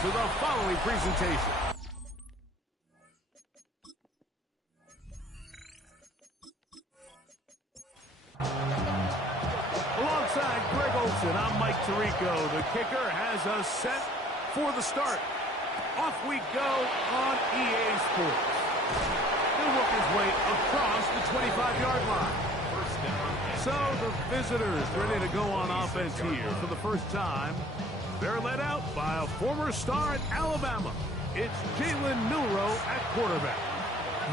to the following presentation. Alongside Greg Olson, I'm Mike Tirico. The kicker has us set for the start. Off we go on EA Sports. He'll work his way across the 25-yard line. So the visitors ready to go on offense here for the first time. They're led out by a former star at Alabama. It's Jalen Milroe at quarterback.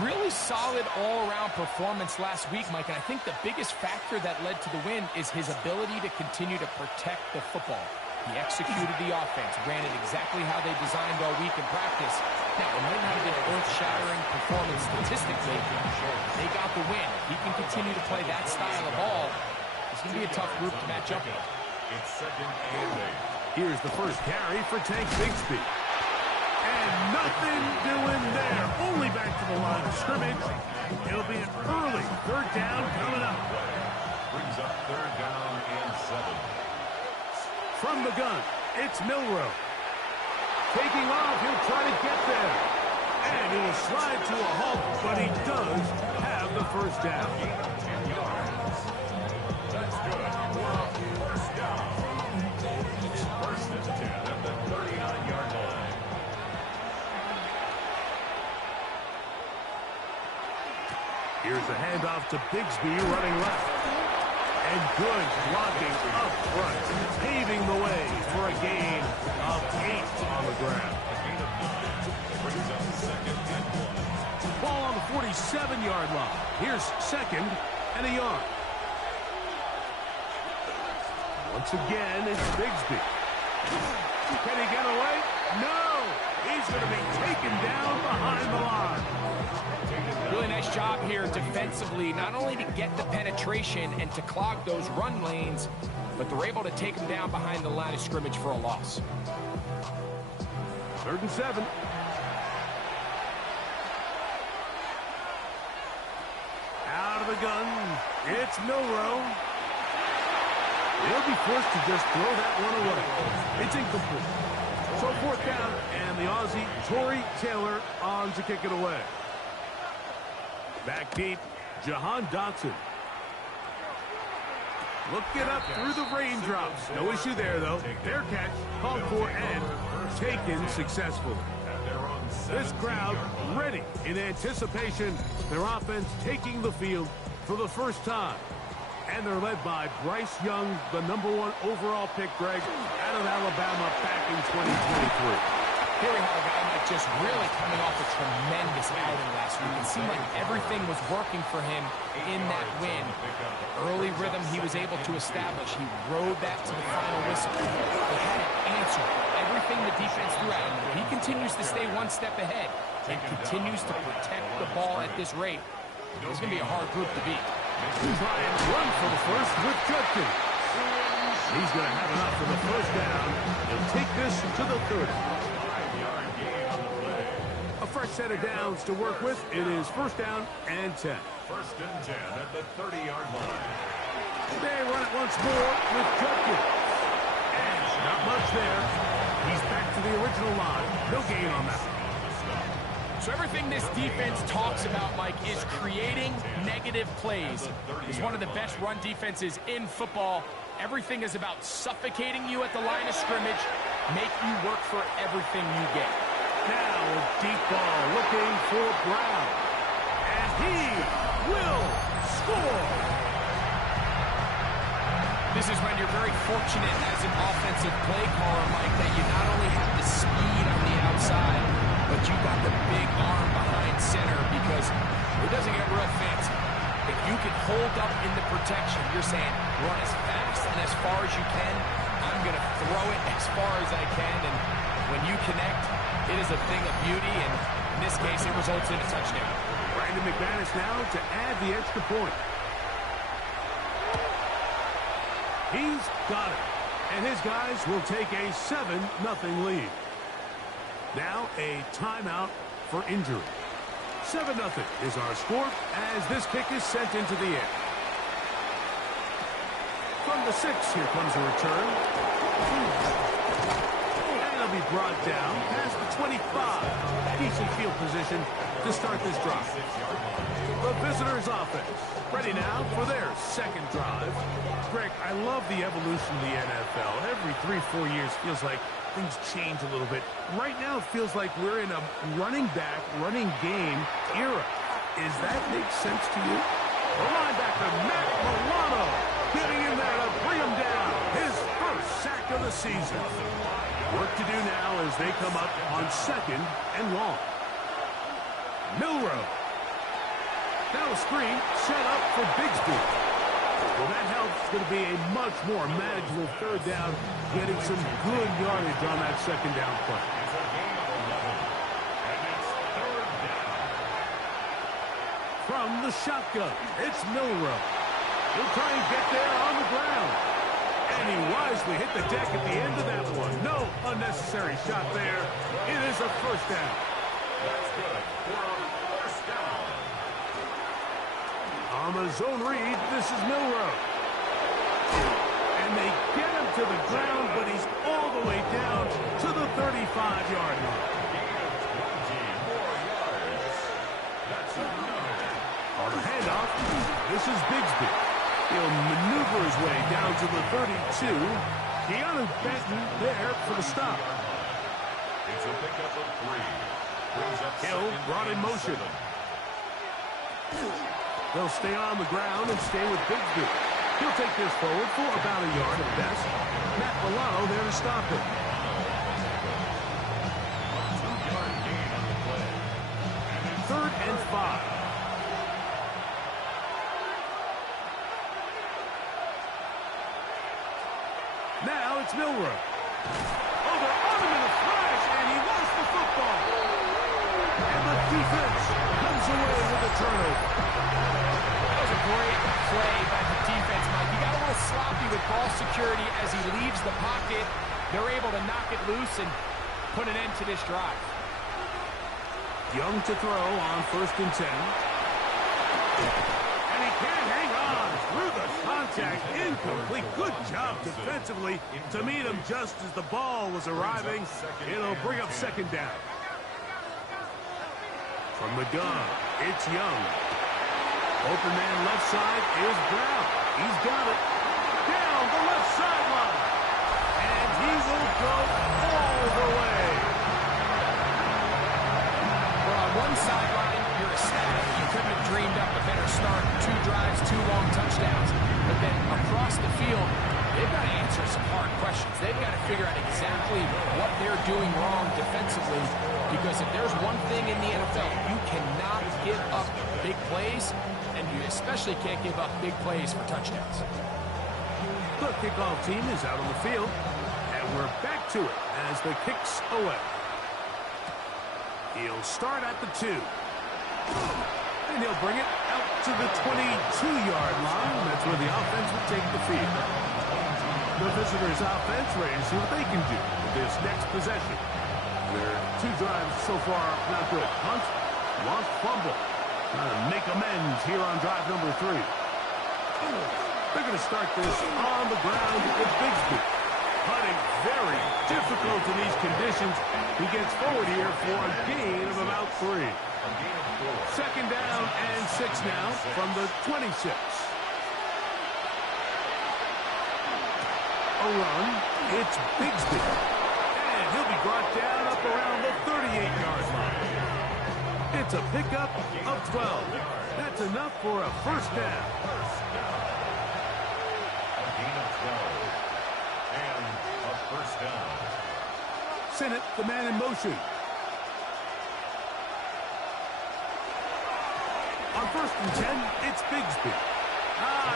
Really solid all-around performance last week, Mike, and I think the biggest factor that led to the win is his ability to continue to protect the football. He executed the offense, ran it exactly how they designed all week in practice. Now, it might not have been an earth-shattering performance statistically. They got the win. If he can continue to play that style of ball, it's going to be a tough group to match up with. It's 2nd and 8. Here's the first carry for Tank Bigsby. And nothing doing there. Only back to the line of scrimmage. It'll be an early 3rd down coming up. Brings up 3rd down and 7. From the gun, it's Milroe. Taking off, he'll try to get there. And he will slide to a halt, but he does have the first down. 10 yards. That's good. First down. It's 1st and 10 at the 39-yard line. Here's a handoff to Bigsby running left. And good blocking up front, paving the way for a gain of 8 on the ground. A gain of 9. Brings up 2nd and 1. Ball on the 47-yard line. Here's 2nd and a yard. Once again, it's Bigsby. Can he get away? No! He's going to be taken down behind the line. Really nice job here defensively, not only to get the penetration and to clog those run lanes, but they're able to take him down behind the line of scrimmage for a loss. 3rd and 7. Out of the gun, it's Milroe. He'll be forced to just throw that one away. It's incomplete. So 4th down, and the Aussie, Torrey Taylor, on to kick it away. Back deep, Jahan Dotson. Looking up through the raindrops. No issue there, though. Fair catch, called for, and taken successfully. This crowd ready in anticipation. Their offense taking the field for the first time. And they're led by Bryce Young, the #1 overall pick, Greg, out of Alabama back in 2023. Here we have a guy like just really coming off a tremendous outing last week. It seemed like everything was working for him in that win. The early rhythm he was able to establish, he rode that to the final whistle. They had an answer for everything the defense threw at him. He continues to stay one step ahead and continues to protect the ball at this rate. It's going to be a hard group to beat. Try and run for the first with Judkins. He's going to have enough for the first down. He'll take this to the 30. A fresh set of downs to work with. It is 1st down and 10. 1st and 10 at the 30-yard line. They run it once more with Judkins. And not much there. He's back to the original line. No gain on that. So everything this defense talks about, Mike, is creating negative plays. It's one of the best run defenses in football. Everything is about suffocating you at the line of scrimmage, make you work for everything you get. Now a deep ball looking for Brown. And he will score. This is when you're very fortunate as an offensive play caller, Mike, that you not only have the speed on the outside, but you got the big arm behind center, because it doesn't get real fancy. If you can hold up in the protection, you're saying run as fast and as far as you can. I'm going to throw it as far as I can, and when you connect, it is a thing of beauty, and in this case, it results in a touchdown. Brandon McManus now to add the extra point. He's got it, and his guys will take a 7-0 lead. Now a timeout for injury. 7-0 is our score as this kick is sent into the air. From the 6, here comes a return. And Now be brought down past the 25. Decent field position to start this drive. The visitors' offense ready now for their second drive. Greg, I love the evolution of the NFL. Every 3-4 years feels like things change a little bit. Right now it feels like we're in a running back, running game era. Does that make sense to you? The linebacker, Matt Milano, getting in there to bring him down. His first sack of the season. Work to do now as they come up on 2nd and long. Milroe. Now a screen set up for Bigsby. Well, that helps. It's going to be a much more manageable 3rd down, getting some good yardage on that 2nd down play. It's a gain of 11, and it's 3rd down. From the shotgun, it's Milroe. He'll try and get there on the ground. And he wisely hit the deck at the end of that one. No unnecessary shot there. It is a 1st down. That's good for a 1st down. On the zone read, this is Milroe. And they get him to the ground, but he's all the way down to the 35-yard line. Gain of 20 more yards. That's another. On the handoff, this is Bigsby. He'll maneuver his way down to the 32. Keanu Benton there for the stop. It's a pickup of 3. Brings up Hill 2nd brought in and motion. 7. They'll stay on the ground and stay with Bigsby. He'll take this forward for about a yard at best. Matt Milano there to stop it. A 2-yard gain on the play. And it's 3rd and 5. Now it's Milroe. Oh, they're on him in a flash, and he lost the football. And the defense comes away with a turnover. That was a great play by the defense, Mike. He got a little sloppy with ball security as he leaves the pocket. They're able to knock it loose and put an end to this drive. Young to throw on 1st and 10. And he can't hang on through the contact. Incomplete. Good job defensively to meet him just as the ball was arriving. It'll bring up 2nd down. From the gun, it's Young. Open man left side is Brown. He's got it. Down the left sideline. And he will go all the way. Well, on one sideline, you're ecstatic. You couldn't have dreamed up a better start. 2 drives, 2 long touchdowns. But then across the field, they've got to answer some hard questions. They've got to figure out exactly what they're doing wrong defensively. Because if there's one thing in the NFL, you cannot give up big plays, and you especially can't give up big plays for touchdowns. The kickoff team is out on the field, and we're back to it as the kick's away. He'll start at the 2. And he'll bring it out to the 22-yard line. That's where the offense will take the field. The visitors' offense ready to see what they can do with this next possession. Their 2 drives so far not good. Hunt, lost fumble. Trying to make amends here on drive number 3. They're going to start this on the ground with Bigsby. Hunting very difficult in these conditions. He gets forward here for a gain of about 3. A gain of 4. 2nd down and 6 now from the 26. A run. It's Bigsby. And he'll be brought down up around the 38-yard line. It's a pickup of 12. That's enough for a 1st down. A gain of 12. And a 1st down. Sennett, the man in motion. On 1st and 10, it's Bigsby.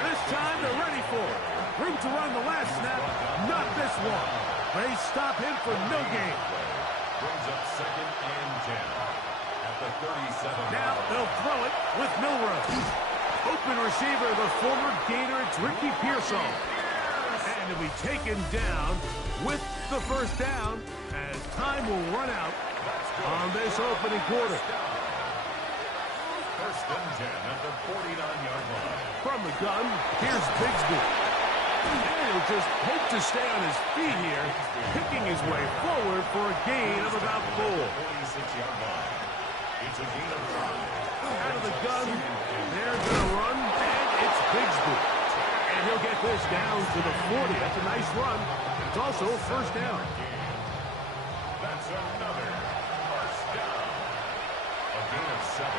This time they're ready for it. Room to run the last snap, not this one. They stop him for no gain. Brings up 2nd and 10. At the 37. Now they'll throw it with Milroe. Open receiver, the former Gator, it's Ricky Pearsall. And he'll be taken down with the 1st down as time will run out on this opening quarter. 1st and 10 at the 49-yard line. From the gun, here's Bigsby. And he'll just hope to stay on his feet here, picking his way forward for a gain of about 4. 46-yard line. It's a gain of 5. Out of the gun, they're going to run, and it's Bigsby. And he'll get this down to the 40. That's a nice run. It's also a first down. That's another first down. A gain of 7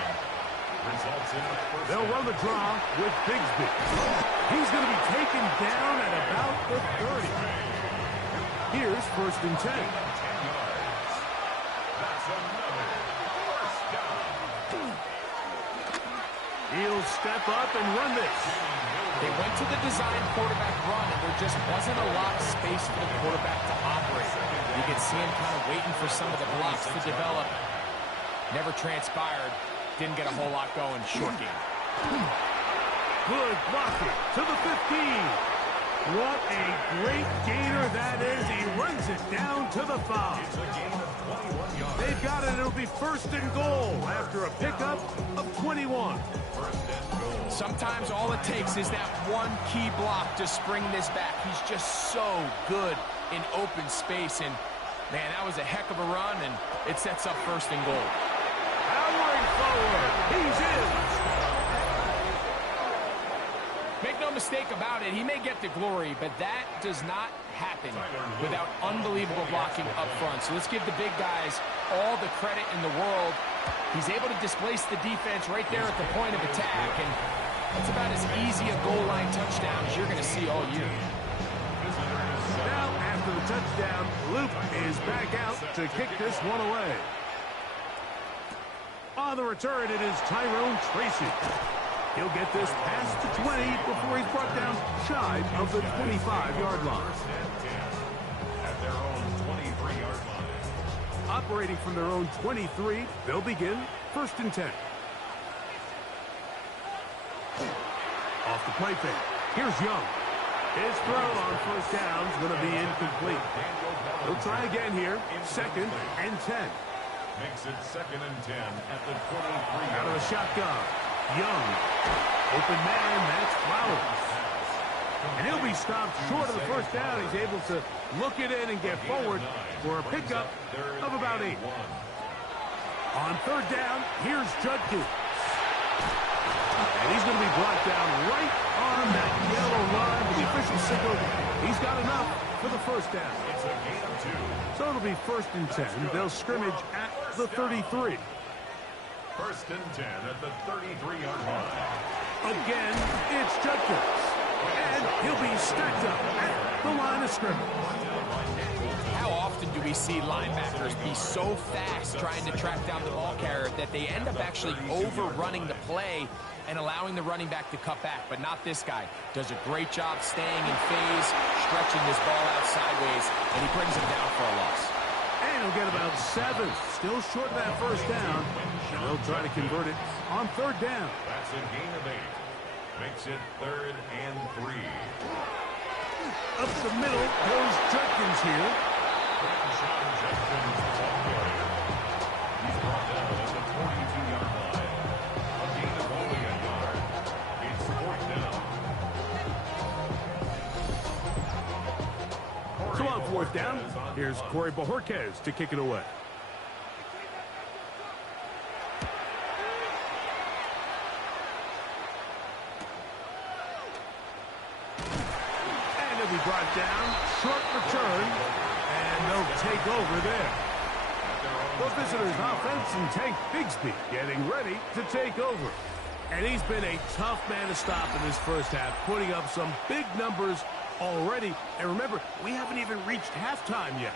results in a first They'll down. run the draw with Bigsby. He's going to be taken down at about the 30. Here's first and 10. 10 yards. That's another first down. He'll step up and run this. They went to the design quarterback run, and there just wasn't a lot of space for the quarterback to operate. You could see him kind of waiting for some of the blocks to develop. Never transpired. Didn't get a whole lot going. Short game. Good blocking to the 15. What a great gainer that is. He runs it down to the 5. It's a gain of 21 yards. They've got it. It'll be first and goal after a pickup of 21. First and goal. Sometimes all it takes is that one key block to spring this back. He's just so good in open space. And, man, that was a heck of a run, and it sets up first and goal. Powering forward. He's in. Make no mistake about it, he may get the glory, but that does not happen without unbelievable blocking up front. So let's give the big guys all the credit in the world. He's able to displace the defense right there at the point of attack, and that's about as easy a goal line touchdown as you're going to see all year. Now, after the touchdown, Luke is back out to kick this one away. On the return, it is Tyrone Tracy. He'll get this past the 20 before he's brought down shy of the 25-yard line. First and 10 at their own 23-yard line. Operating from their own 23, they'll begin first and 10. Off the play fake. Here's Young. His throw on first down is going to be incomplete. He'll try again here, second and 10. Makes it second and 10 at the 23. Out of the shotgun. Young. Open man, that's Flowers. And he'll be stopped short of the first down. He's able to look it in and get forward for a pickup of about 8. On third down, here's Judkins. And he's going to be brought down right on that yellow line with the official signal. He's got enough for the first down. It's a gain of 2. So it'll be first and 10. They'll scrimmage at the 33. First and 10 at the 33-yard line. Again, it's Judkins. And he'll be stacked up at the line of scrimmage. How often do we see linebackers be so fast trying to track down the ball carrier that they end up actually overrunning the play and allowing the running back to cut back? But not this guy. Does a great job staying in phase, stretching this ball out sideways, and he brings him down for a loss. And he'll get about 7. Still short of that first down. And they'll try to convert it on third down. That's a gain of 8. Makes it third and 3. Up the middle goes Judkins here. Sean Judkins on play. He's brought down at the 42-yard line. A gain of only a yard. It's fourth down. So on fourth down, here's Corey Bojorquez to kick it away. And he'll be brought down. Short return. And they'll take over there. The visitors' offense and Tank Bigsby getting ready to take over. And he's been a tough man to stop in this first half, putting up some big numbers already. And remember, we haven't even reached halftime yet.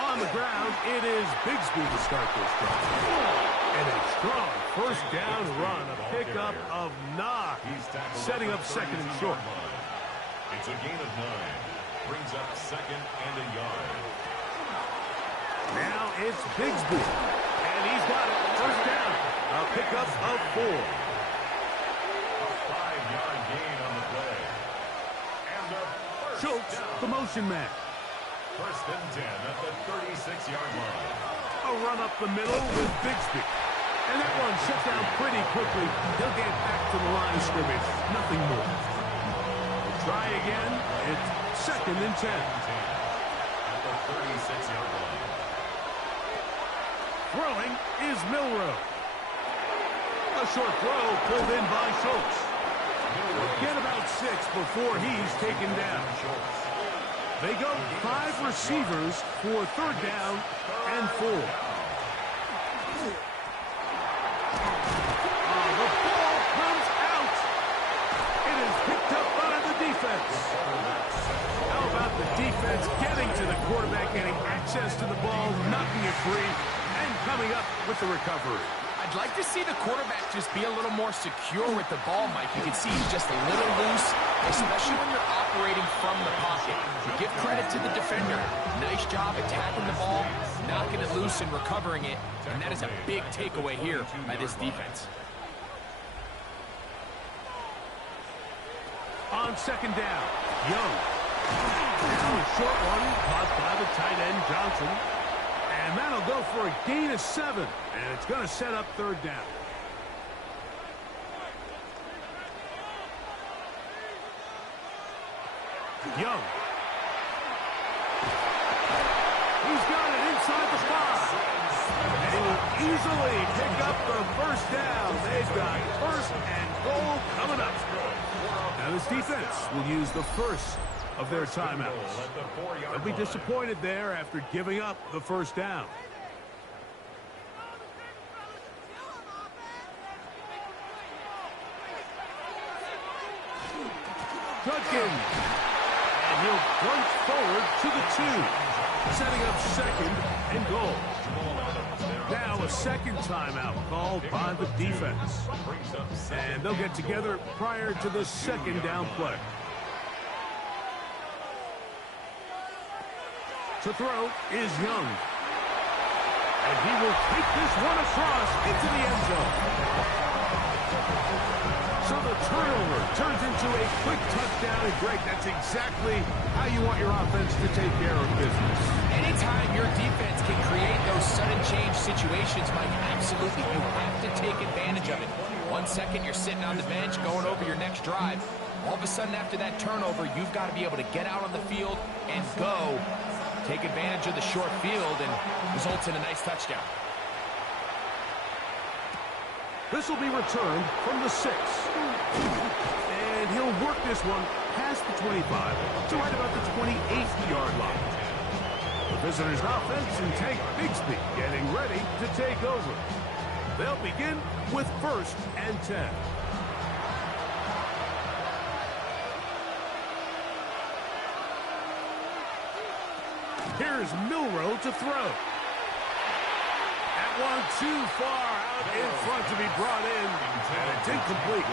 On the ground, it is Bigsby to start this drive. And a strong first down run, a pickup of 9, setting up second and short. It's a gain of 9. Brings up second and a yard. Now it's Bigsby. And he's got it. First down. A pickup of 4. A 5-yard gain on the play. And a first Schultz, down. the motion man. First and 10 at the 36-yard line. A run up the middle with Bigsby. And that one shut down pretty quickly. He'll get back to the line of scrimmage. Nothing more. Try again. It's 2nd and 10. At the 36-yard line. Throwing is Milroe. A short throw pulled in by Schultz. Get about 6 before he's taken down. They go 5 receivers for 3rd down and 4. The ball comes out. It is picked up by the defense. How about the defense getting to the quarterback, getting access to the ball, knocking it free, and coming up with the recovery? I'd like to see the quarterback just be a little more secure with the ball, Mike. You can see he's just a little loose, especially when you're operating from the pocket. Give credit to the defender. Nice job attacking the ball, knocking it loose and recovering it, and that is a big takeaway here by this defense. On 2nd down, Young. Now a short one, caught by the tight end, Johnson. And that'll go for a gain of 7. And it's going to set up 3rd down. Young. He's got it inside the 5. They will easily pick up the 1st down. They've got 1st and goal coming up. Now this defense will use the first of their timeouts. They'll be disappointed there after giving up the 1st down. Judkins. And he'll plunge forward to the 2. Setting up 2nd and goal. Now a 2nd timeout called by the defense. And they'll get together prior to the 2nd down play. To throw is Young. And he will take this one across into the end zone. So the turnover turns into a quick touchdown. And Greg, that's exactly how you want your offense to take care of business. Anytime your defense can create those sudden change situations, Mike, absolutely, you have to take advantage of it. 1 second, you're sitting on the bench, going over your next drive. All of a sudden, after that turnover, you've got to be able to get out on the field and go. Take advantage of the short field and results in a nice touchdown. This will be returned from the 6. And he'll work this one past the 25 to right about the 28-yard line. The visitors' offense and Tank Bigsby getting ready to take over. They'll begin with 1st and 10. Here's Milroe to throw. That one too far out in front to be brought in, and it's incomplete.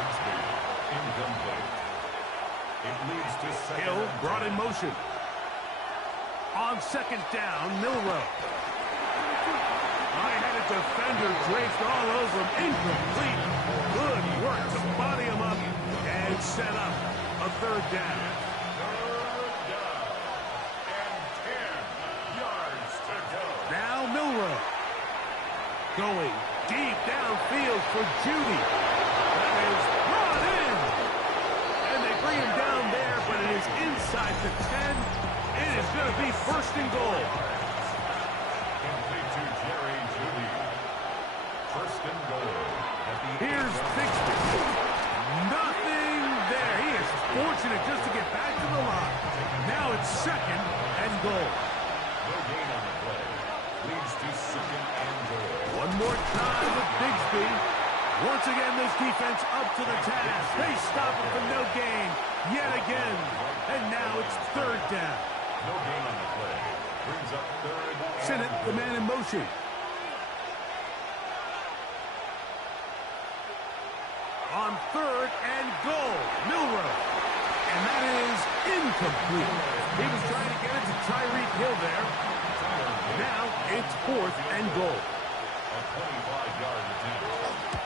It leads to 2nd. Hill brought in motion. On 2nd down, Milroe. High-headed defender draped all over him. Incomplete. Good work to body him up and set up a 3rd down. Now Milroe. Going deep downfield for Judy. That is brought in. And they bring him down there, but it is inside the 10. It is going to be 1st and goal. Complete to Jerry Judy. 1st and goal. Here's Bigsby. Nothing there. He is fortunate just to get back to the line. Now it's 2nd and goal. No gain on the play. Leads to 2nd and goal. One more time with Bigsby. Once again, this defense up to the task. They stop it for no gain yet again. And now it's 3rd down. No gain on the play. Brings up 3rd. Sinnott, the man in motion. On 3rd and goal, Milroe. And that is incomplete. He was trying to get it to Tyreek Hill there. Now it's 4th and goal. A 25-yard attempt.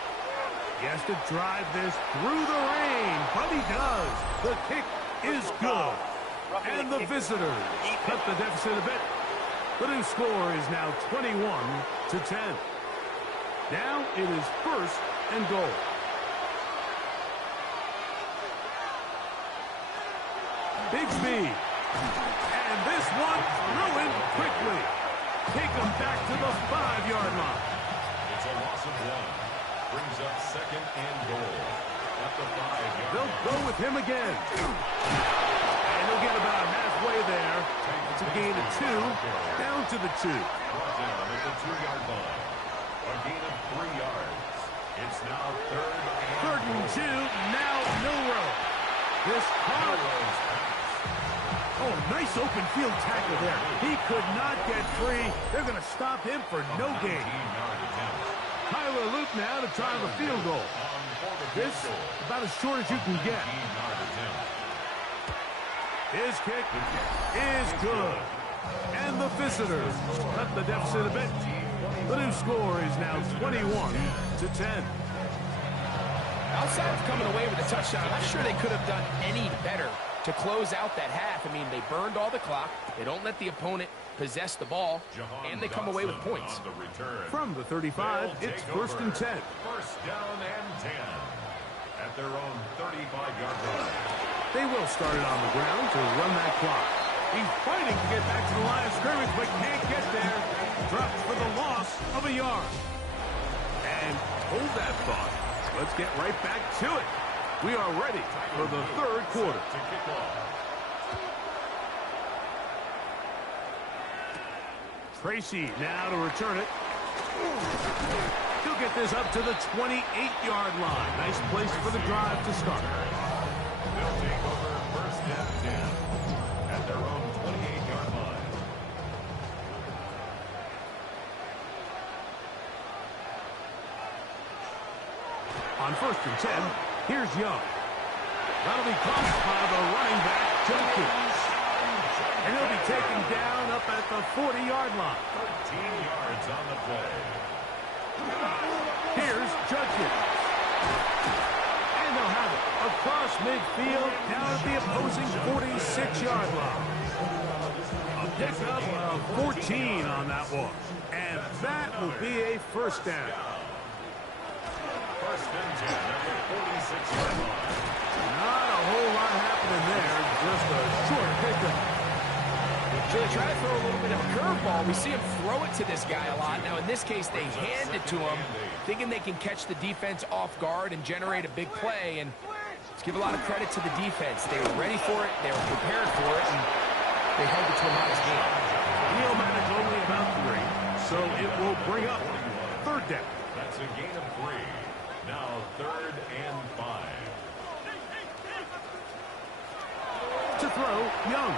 He has to drive this through the rain, but he does. The kick is good. And the visitors cut the deficit a bit. The new score is now 21-10. Now it is 1st and goal. Bigsby. And this one ruined quickly. Take him back to the 5-yard line. It's a loss of 1. Brings up 2nd and goal at the 5-yard line. They'll go with him again. And he'll get about halfway there. It's a gain of 2, down to the 2. Brought down at the 2-yard line. A gain of 3 yards. It's now 3rd and 2. Now Milroe. This hard. Oh, nice open field tackle there. He could not get free. They're going to stop him for no gain. Tyler Luke now to try the field goal. This about as short as you can get. His kick is good. And the visitors cut the deficit a bit. The new score is now 21-10. Outside of coming away with a touchdown, I'm not sure they could have done any better to close out that half. I mean, they burned all the clock. They don't let the opponent possess the ball, and they come away with points. From the 35, it's 1st and 10. 1st down and 10 at their own 35-yard line. They will start it on the ground to run that clock. He's fighting to get back to the line of scrimmage, but can't get there. Drops for the loss of a yard. And hold that thought. Let's get right back to it. We are ready for the 3rd quarter. Tracy now to return it. He'll get this up to the 28-yard line. Nice place for the drive to start. They'll take over 1st and 10 at their own 28-yard line. On 1st and 10, here's Young. That'll be caught by the running back, Jenkins. And he'll be taken down up at the 40-yard line. 13 yards on the play. Here's Judkins. And they'll have it across midfield down at the opposing 46-yard line. A pickup of 14 on that one. And that will be a 1st down. 1st and 10 at the 46-yard line. Not a whole lot happening there. Just a short pickup. So they try to throw a little bit of a curveball. We see him throw it to this guy a lot. Now, in this case, they hand it to him, thinking they can catch the defense off guard and generate a big play. And let's give a lot of credit to the defense. They were ready for it. They were prepared for it. And they held it to a modest game. He'll manage only about 3, so it will bring up 3rd down. That's a gain of 3. Now 3rd and 5. To throw, Young.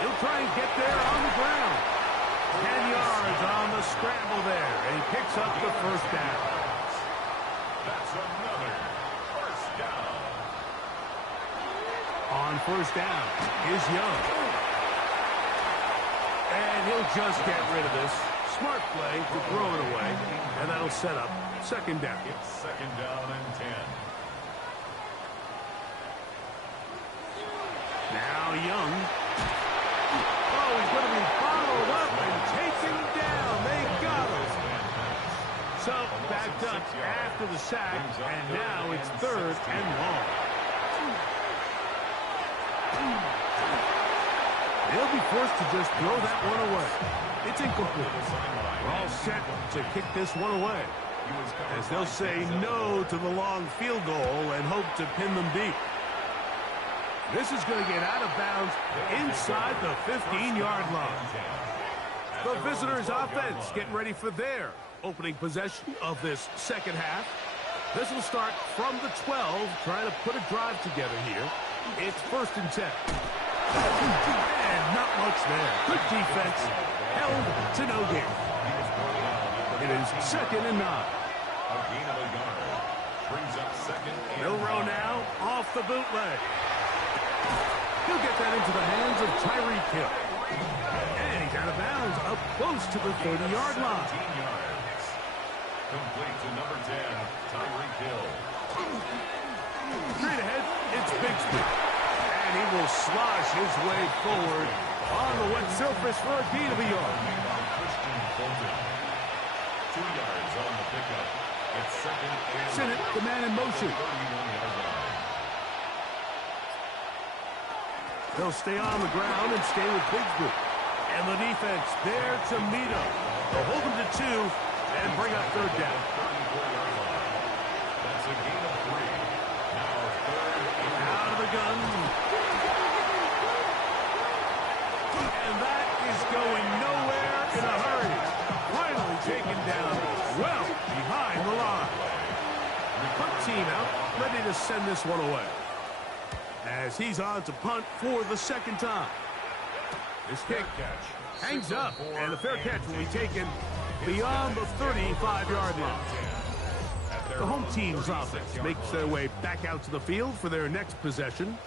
He'll try and get there on the ground. 10 yards on the scramble there, and he picks up the 1st down. That's another 1st down. On 1st down is Young. And he'll just get rid of this. Smart play to throw it away, and that'll set up 2nd down. It's 2nd down and 10. Now Young. Oh, he's going to be followed up and taken down. They got him. So backed up after the sack, and now it's 3rd and long. They'll be forced to just throw that one away. It's incomplete. We're all set to kick this one away, as they'll say no to the long field goal and hope to pin them deep. This is going to get out of bounds inside the 15-yard line. The visitors' offense getting ready for their opening possession of this 2nd half. This will start from the 12, trying to put a drive together here. It's 1st and 10. And not much there. Good defense. Held to no gain. It is 2nd and 9. A gain of a yard. Brings up 2nd and Milroe now off the bootleg. He'll get that into the hands of Tyreek Hill. And he's out of bounds up close to the 30-yard line. 15 yards. Complete to number 10, Tyreek Hill. Straight ahead, it's Bigsby. And he will slosh his way forward on the wet surface for a gain of a yard. Christian Fulton. 2 yards. the man in motion. They'll stay on the ground and stay with Bigsby. And the defense there to meet him. They'll hold him to 2 and bring up third down. That's a gain of 3. Now third and Out of the gun. And that is going nowhere in a hurry. Finally taken down well behind the line. Punt team out, ready to send this one away. As he's on to punt for the second time. This kick hangs up, and the fair catch will be taken beyond the 35-yard line. The home team's offense makes their way back out to the field for their next possession.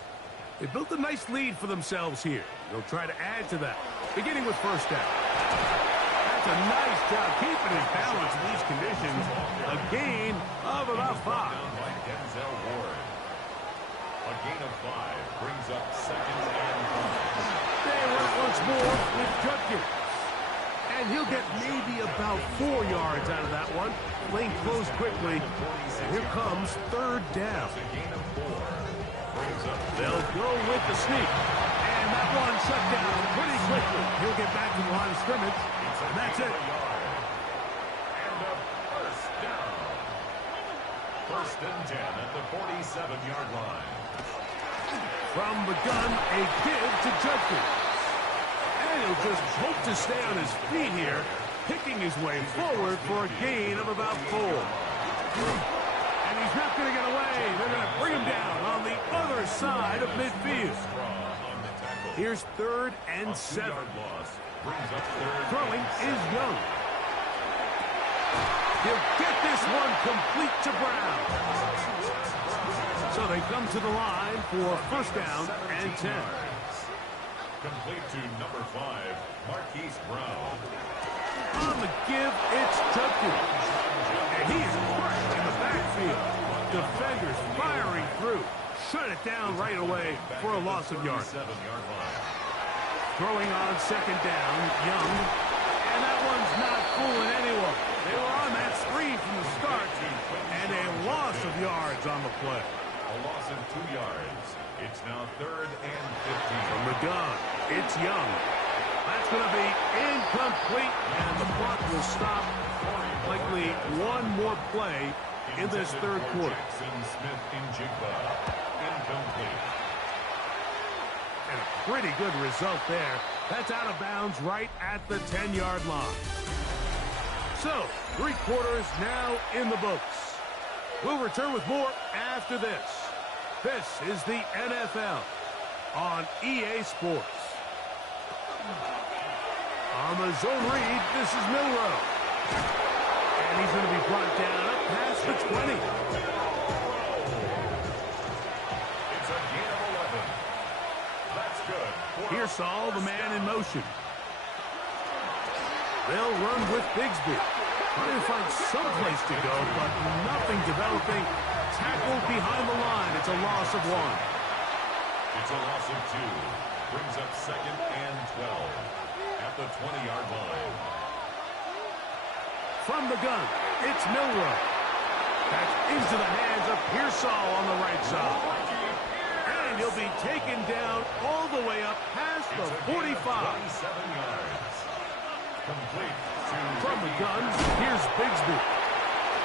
They built a nice lead for themselves here. They'll try to add to that, beginning with first down. That's a nice job keeping his balance in these conditions. A gain of about 5. by Denzel Ward. A gain of 5 brings up second and 5. They run once more with Judkins. And he'll get maybe about 4 yards out of that one. Lane closed quickly. And here comes third down. A gain of 4 brings up They'll go with the sneak. And that one shut down pretty quickly. He'll get back to the line of scrimmage. And that's it. and a first down. First and 10 at the 47-yard line. From the gun, a give to Judkins. And he'll just hope to stay on his feet here, picking his way forward for a gain of about 4. And he's not going to get away. They're going to bring him down on the other side of midfield. Here's third and 7. Loss brings up third. Throwing is Young. He'll get this one complete to Brown. So they come to the line for first down and 10. Complete to number 5, Marquise Brown. On the give, it's Judkins. And he is crushed in the backfield. Defenders firing through. Shut it down right away for a loss of yards. 7-yard line. Throwing on second down, Young. And that one's not fooling anyone. They were on that screen from the start. And a loss of yards on the play. A loss of 2 yards. It's now third and 15. From the gun, it's Young. That's going to be incomplete, and the clock will stop. Likely one more play in this third quarter. Jackson Smith in Jigba. Incomplete. And a pretty good result there. That's out of bounds right at the 10-yard line. So, 3 quarters now in the books. We'll return with more after this. This is the NFL on EA Sports. On the zone read, this is Milroe. And he's going to be brought down up past the 20. It's a gain of 11. That's good. Pearsall, the man in motion. They'll run with Bigsby. Trying to find some place to go, but nothing developing. Tackled behind the line. It's a loss of 1. It's a loss of 2. Brings up second and 12 at the 20-yard line. From the gun, it's Milroe. That's into the hands of Pearsall on the right side. And he'll be taken down all the way up past the 45. 27 yards. Complete to From the gun, here's Bigsby.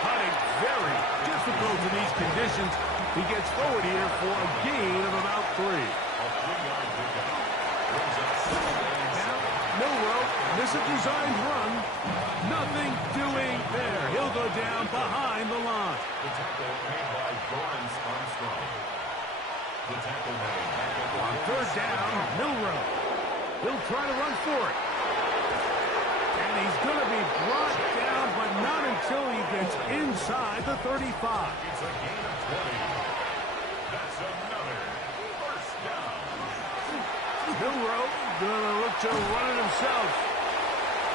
Hunting very difficult in these conditions. He gets forward here for a gain of about 3. a 3-yard pickup. Brings up second and Now, 7. Milroe, this is a designed run. Nothing doing there. He'll go down behind the line. The tackle made by Dorrance Armstrong. The tackle made back at the On third down, Milroe. He'll try to run for it. And he's going to be brought down, but not until he gets inside the 35. It's a gain of 20. That's another first down. Milroe going to look to run it himself.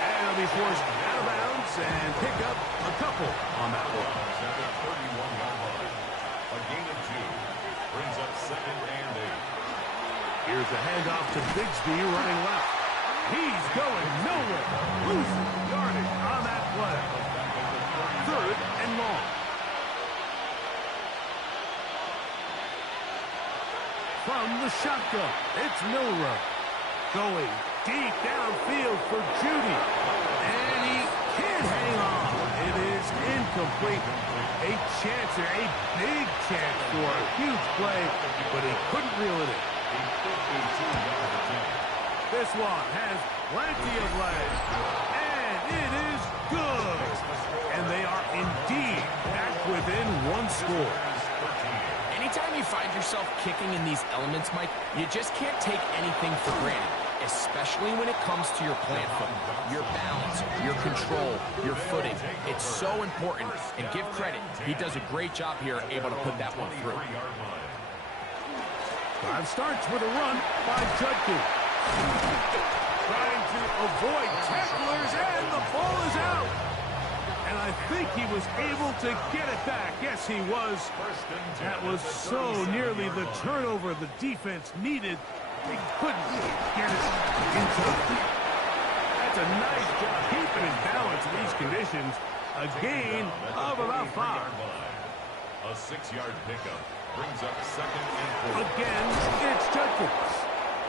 And he'll be forced out of bounds and pick up a couple on that one. At the 31-yard line. A gain of 2. Brings up second and 8. Here's a handoff to Bigsby running left. He's going nowhere. Losing yardage on that play. Third and long. From the shotgun, it's Milroe. Going deep downfield for Judy. And he can't hang on. It is incomplete. A chance here, a big chance for a huge play, but he couldn't reel it in. This one has plenty of legs, and it is good. And they are indeed back within one score. Anytime you find yourself kicking in these elements, Mike, you just can't take anything for granted, especially when it comes to your plant foot, your balance, your control, your footing. It's so important, and give credit. He does a great job here, able to put that one through. Drive starts with a run by Judkins. Trying to avoid tacklers, and the ball is out. And I think he was able to get it back. Yes, he was. That was so nearly the turnover the defense needed. They couldn't get it into the field. That's a nice job keeping in balance in these conditions. A gain of about 5. A 6-yard pickup brings up 2nd and 4. Again, it's Judkins.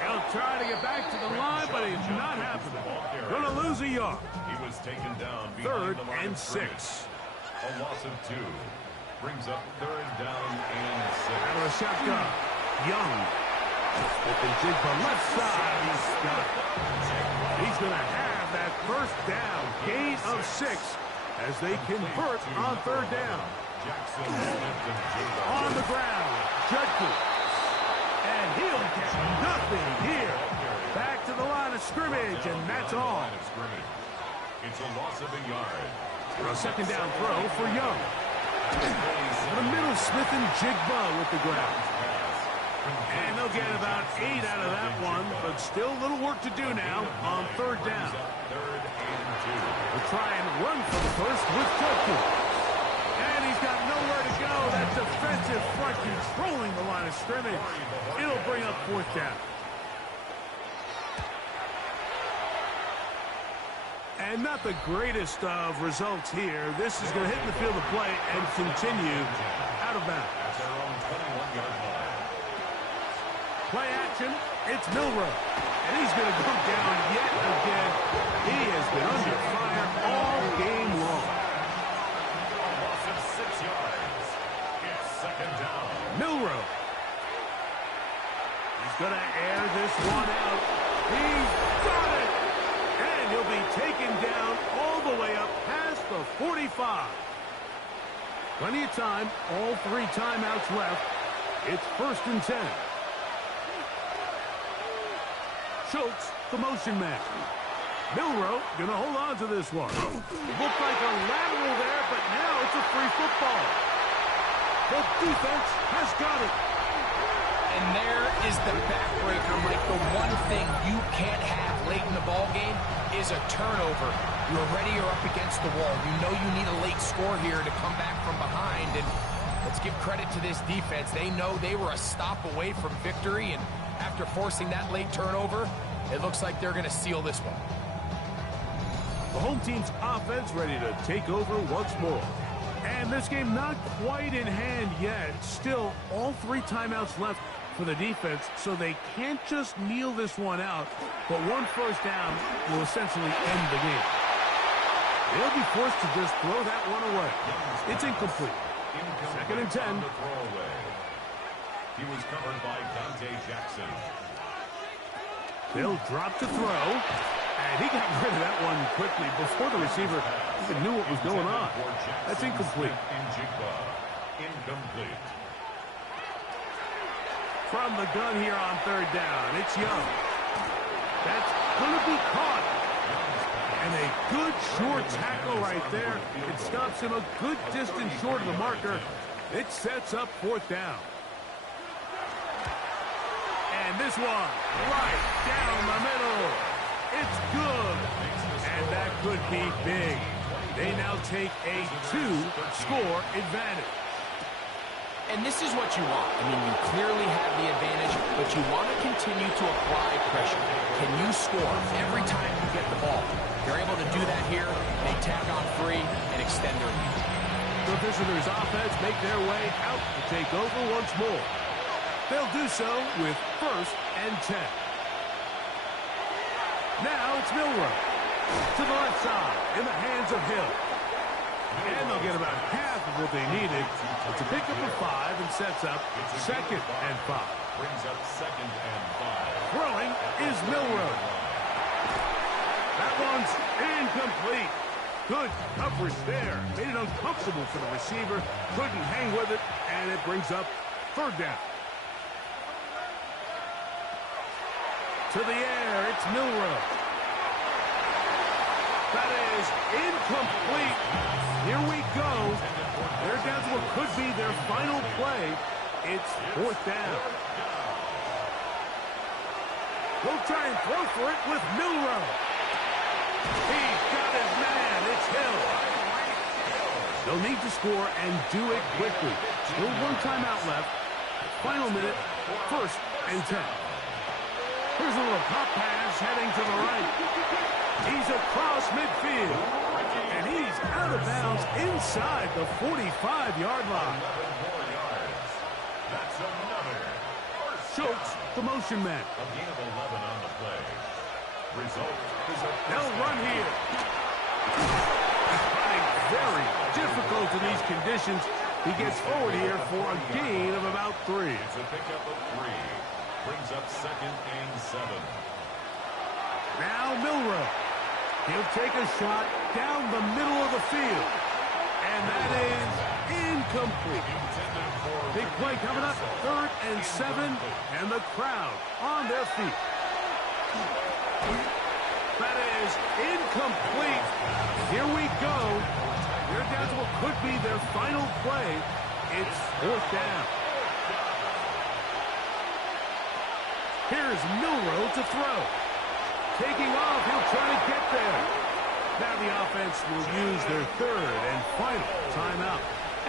He'll try to get back to the line, but it's not happening. Gonna lose a yard. He was taken down. 3rd and 6. A loss of 2 brings up 3rd down and 6. Out of a shotgun. Young. With the jig from left side. He's got it. He's going to have that 1st down. Gain of 6 as they convert on 3rd down. Jackson Smith and Jigba. On the ground. Judkins. And he'll get nothing here. Back to the line of scrimmage, and that's all. It's a loss of a yard. A 2nd down throw for Young. In the middle, Smith and Jigba with the ground. And they'll get about 8 out of that one, but still a little work to do now on 3rd down. 3rd and 2. We'll try and run for the first with Judkins. And he's got nowhere to go. That defensive front controlling the line of scrimmage. It'll bring up 4th down. And not the greatest of results here. This is going to hit the field of play and continue out of bounds. At their own 21-yard line. Play action, it's Milroe. And he's going to go down yet again. He has been under fire all game long. A loss of 6 yards. It's 2nd down. Milroe. He's going to air this one out. He's got it. And he'll be taken down all the way up past the 45. Plenty of time. All 3 timeouts left. It's 1st and 10. Schultz, the motion man. Milroe going to hold on to this one. Looked like a lateral there, but now it's a free football. The defense has got it. And there is the backbreaker, Mike. The one thing you can't have late in the ballgame is a turnover. You're already up against the wall. You know you need a late score here to come back from behind. And let's give credit to this defense. They know they were a stop away from victory. And after forcing that late turnover, it looks like they're going to seal this one. The home team's offense ready to take over once more. And this game not quite in hand yet. Still, all 3 timeouts left for the defense, so they can't just kneel this one out. But 1 first down will essentially end the game. They'll be forced to just throw that one away. It's incomplete. 2nd and 10. He was covered by Dante Jackson. They'll drop to throw. And he got rid of that one quickly before the receiver even knew what was going on. That's incomplete. Incomplete. From the gun here on 3rd down, it's Young. That's going to be caught. And a good short tackle right there. It stops him a good distance short of the marker. It sets up 4th down. And this one, right down the middle. It's good. And that could be big. They now take a 2-score advantage. And this is what you want. I mean, you clearly have the advantage, but you want to continue to apply pressure. Can you score every time you get the ball? You're able to do that here. They tack on 3 and extend their lead. The visitors' offense make their way out to take over once more. They'll do so with 1st and 10. Now it's Milroe. To the left side, in the hands of Hill. And they'll get about half of what they needed. It's a pickup of 5 and sets up 2nd and 5. Brings up 2nd and 5. Throwing is Milroe. That one's incomplete. Good coverage there. Made it uncomfortable for the receiver. Couldn't hang with it, and it brings up 3rd down. To the air, it's Milroe. That is incomplete. Here we go. They're down to what could be their final play. It's 4th down. They'll try and throw for it with Milroe. He's got his man. It's Hill. They'll need to score and do it quickly. Still 1 timeout left. Final minute, 1st and 10. Here's a little pop pass heading to the right. He's across midfield. And he's out of bounds inside the 45-yard line. That's another. Schultz, the motion man. A gain of 11 on the play. Result is a They'll run here. Finding very difficult in these conditions. He gets forward here for a gain of about 3. It's a pickup of 3. Brings up 2nd and 7. Now Milroe. He'll take a shot down the middle of the field. And that is incomplete. Big play coming up. 3rd and 7. And the crowd on their feet. That is incomplete. Here we go. They're down to what could be their final play. It's 4th down. Here's Milroe to throw. Taking off, he'll try to get there. Now the offense will use their 3rd and final timeout.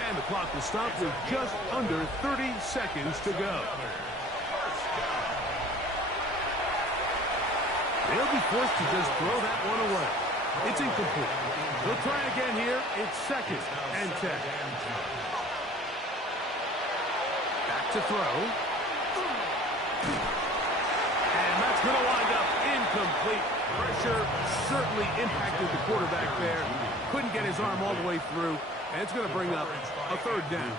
And the clock will stop with just under 30 seconds to go. They'll be forced to just throw that one away. It's incomplete. They'll try again here. It's 2nd and 10. Back to throw. And that's going to wind up incomplete. Pressure certainly impacted the quarterback there. Couldn't get his arm all the way through. And it's going to bring up a 3rd down.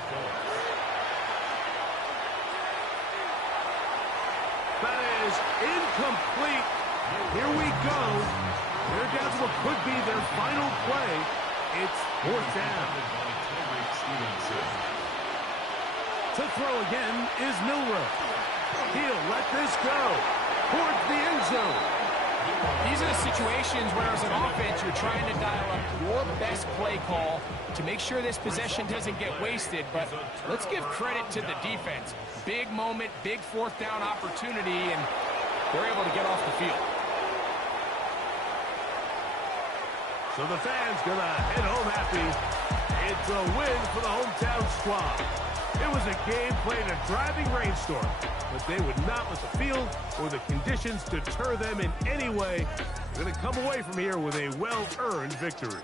That is incomplete. Here we go. They're down to what could be their final play. It's 4th down. To throw again is Milroe. He'll let this go towards the end zone. These are the situations where, as an offense, you're trying to dial up your best play call to make sure this possession doesn't get wasted. But let's give credit to the defense. Big moment, big 4th down opportunity, and they're able to get off the field. So the fans gonna head home happy. It's a win for the hometown squad. It was a game played in a driving rainstorm, but they would not let the field or the conditions deter them in any way. They're gonna come away from here with a well-earned victory.